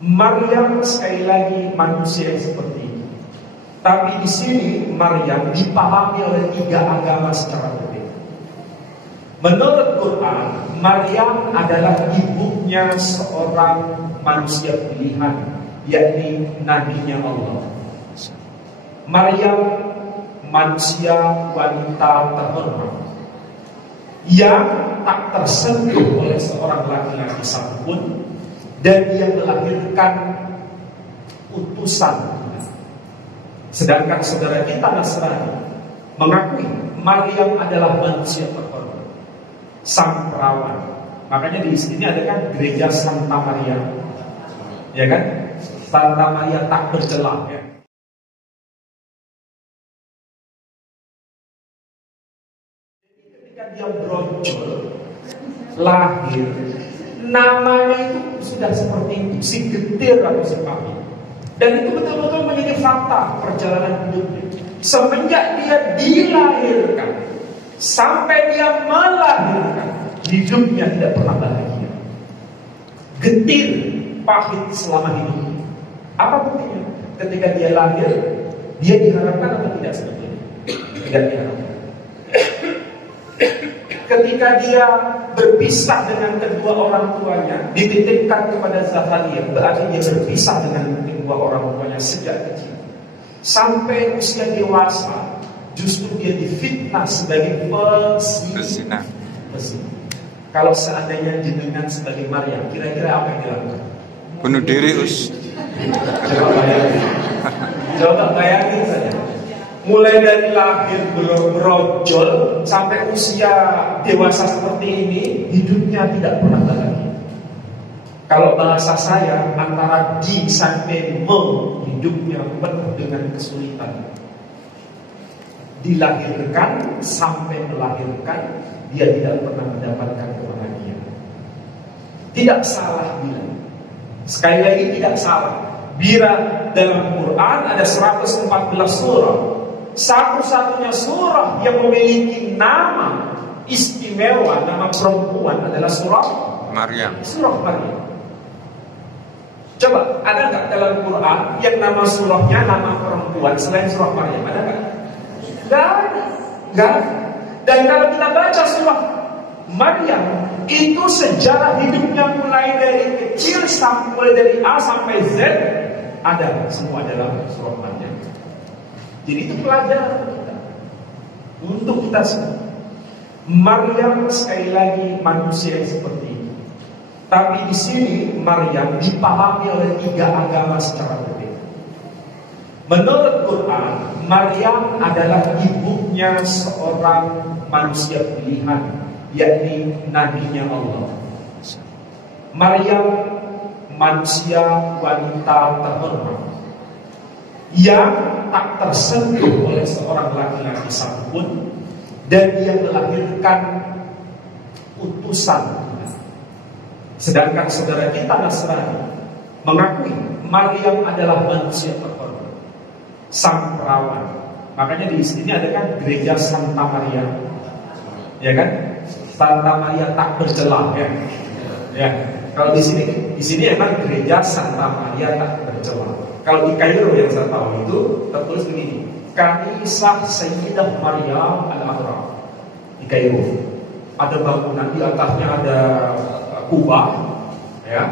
Maryam sekali lagi manusia yang seperti itu. Tapi di sini Maryam dipahami oleh tiga agama secara berbeda. Menurut Quran, Maryam adalah ibunya seorang manusia pilihan, yakni nabinya Allah. Maryam manusia wanita terhormat yang tak tersentuh oleh seorang laki-laki satupun, dan dia melahirkan utusan. Sedangkan saudara kita Nasrani mengakui Maryam adalah manusia terhormat, sang perawan. Makanya di sini ada kan gereja Santa Maria, ya kan? Santa Maria tak bercelah, ya. Ketika dia brojol lahir, namanya itu sudah seperti itu, si getir atau si papi. Dan itu betul-betul menjadi fakta perjalanan hidupnya. Semenjak dia dilahirkan sampai dia melahirkan, hidupnya tidak pernah bahagia. Getir, pahit selama hidupnya. Apa buktinya? Ketika dia lahir, dia diharapkan atau tidak sebetulnya? Tidak diharapkan. Ketika dia berpisah dengan kedua orang tuanya, dititipkan kepada Zakaria, berarti dia berpisah dengan kedua orang tuanya sejak kecil. Sampai usia dewasa, justru dia difitnah sebagai pesinah. Kalau seandainya jenengan sebagai Maryam, kira-kira apa yang dilakukan? Bunuh diri, Us. Coba bayangin saja. Mulai dari lahir brojol sampai usia dewasa seperti ini, hidupnya tidak pernah bahagia. Kalau bahasa saya, antara di sampai me, hidupnya penuh dengan kesulitan. Dilahirkan sampai melahirkan, dia tidak pernah mendapatkan kebahagiaan. Tidak salah bilang, sekali lagi tidak salah. Bila dalam Quran ada 114 surah, satu-satunya surah yang memiliki nama istimewa, nama perempuan adalah surah Maryam. Surah Maryam. Coba, ada nggak dalam Quran yang nama surahnya nama perempuan selain surah Maryam? Ada nggak? Nggak ada. Nggak ada. Dan kalau kita baca surah Maryam, itu sejarah hidupnya mulai dari kecil sampai dari A sampai Z ada semua dalam surah Maryam. Jadi itu pelajaran kita untuk kita semua. Maryam sekali lagi manusia yang seperti itu. Tapi di sini Maryam dipahami oleh tiga agama secara berbeda. Menurut Quran, Maryam adalah ibunya seorang manusia pilihan, yakni nabinya Allah. Maryam manusia wanita terhormat yang tak tersentuh oleh seorang laki-laki satupun, dan dia melahirkan utusan. Sedangkan saudara kita Nasrani mengakui Maryam adalah manusia terhormat, sang perawan. Makanya di sini ada kan gereja Santa Maria, ya kan? Santa Maria tak bercelah, ya. Ya. Kalau di sini emang gereja Santa Maria tak bercelah. Kalau di Kairo yang saya tahu itu tertulis begini, Kanisah Sayyidah Maryam Al-Azhar di Kairo. Ada bangunan, di atasnya ada kubah, ya.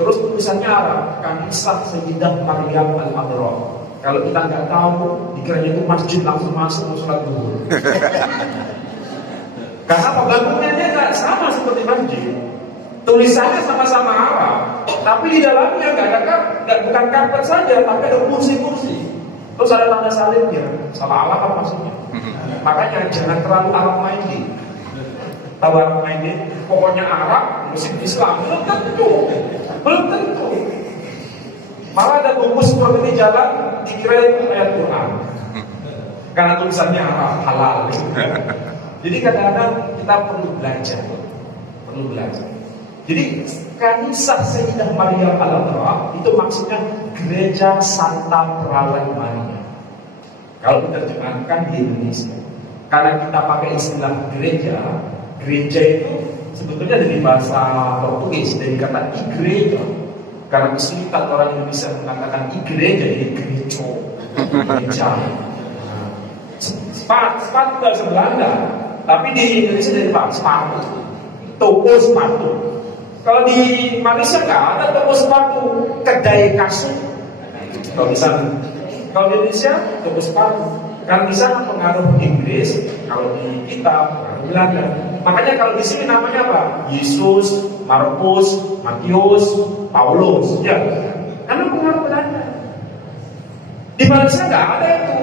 Terus tulisannya Arab, Kanisah Sayyidah Maryam Al-Azhar. Kalau kita nggak tahu, dikiranya itu masjid, langsung masuk sholat zuhur. Karena bangunannya nggak sama seperti masjid. Tulisannya sama-sama Arab, tapi di dalamnya bukan karpet saja, tapi ada kursi-kursi. Terus ada tanda salibnya. Salah alamat maksudnya. Makanya jangan terlalu Arab minded. Tahu Arab minded? Pokoknya Arab, musik Islam. Belum tentu. Malah ada bungkus seperti di jalan, dikira itu ayat Quran. Karena tulisannya Arab, halal. Jadi kadang-kadang kita perlu belajar. Jadi Kanisah Sayyidah Maryam Al-Azhar itu maksudnya gereja Santa Perawan Maria. Kalau diterjemahkan di Indonesia, karena kita pakai istilah gereja itu sebetulnya dari bahasa Portugis, dari kata igreja. Karena kesulitan orang Indonesia mengatakan gereja, jadi gereja. Sepatu bahasa Belanda, tapi di Indonesia dari apa? Sepatu, toko sepatu. Kalau di Malaysia nggak ada toko sepatu, kedai kasut. Kalau di sana, kalau di Indonesia toko sepatu. Karena di sana pengaruh Inggris, kalau di kita pengaruh Belanda. Makanya kalau di sini namanya apa? Yesus, Markus, Matius, Paulus, ya. Karena pengaruh Belanda. Di Malaysia nggak ada itu.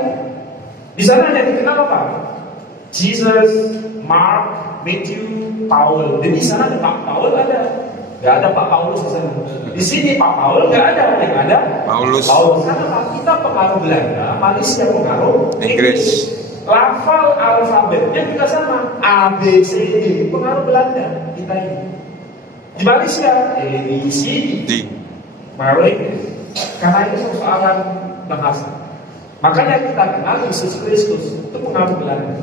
Di sana hanya dikenal apa? Jesus, Mark, Matthew, Paul. Dan di sana ada Pak Paul ada. Gak ada Pak Paulus di sana. Di sini Pak Paul gak ada, yang ada Paulus. Karena kita pengaruh Belanda, Malaysia pengaruh Inggris. Lafal alfabetnya juga sama, A, B, C, D, pengaruh Belanda kita ini. Di Malaysia, A, B, C, D, pengaruh Inggris. Karena itu soalan bahasa. Makanya kita kenal Yesus Kristus itu pengaruh Belanda.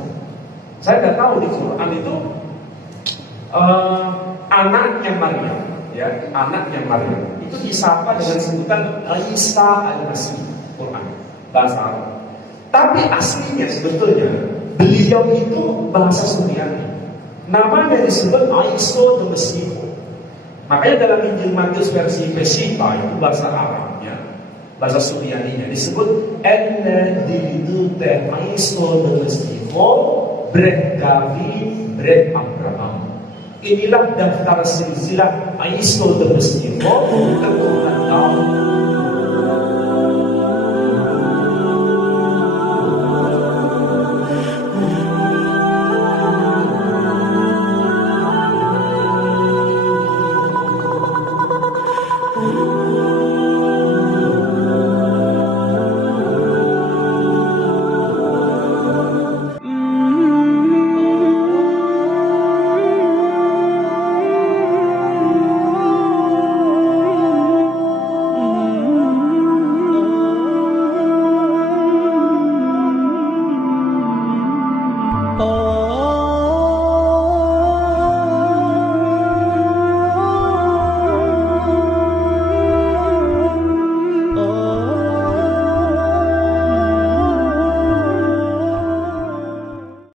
Saya nggak tahu di Quran itu anaknya Maria, ya, anaknya Maria itu disapa dengan sebutan Isa al-Masih, Quran bahasa Arab. Tapi aslinya sebetulnya beliau itu bahasa Suryani. Namanya disebut Isa al-Masih. Makanya dalam Injil Matius versi Pesita itu bahasa Arabnya, bahasa Suryaninya disebut Enne dilidute Isa al-Masih, Bret David, Bret Abraham. Inilah daftar silsilah Isa al-Masih, keturunan Daud.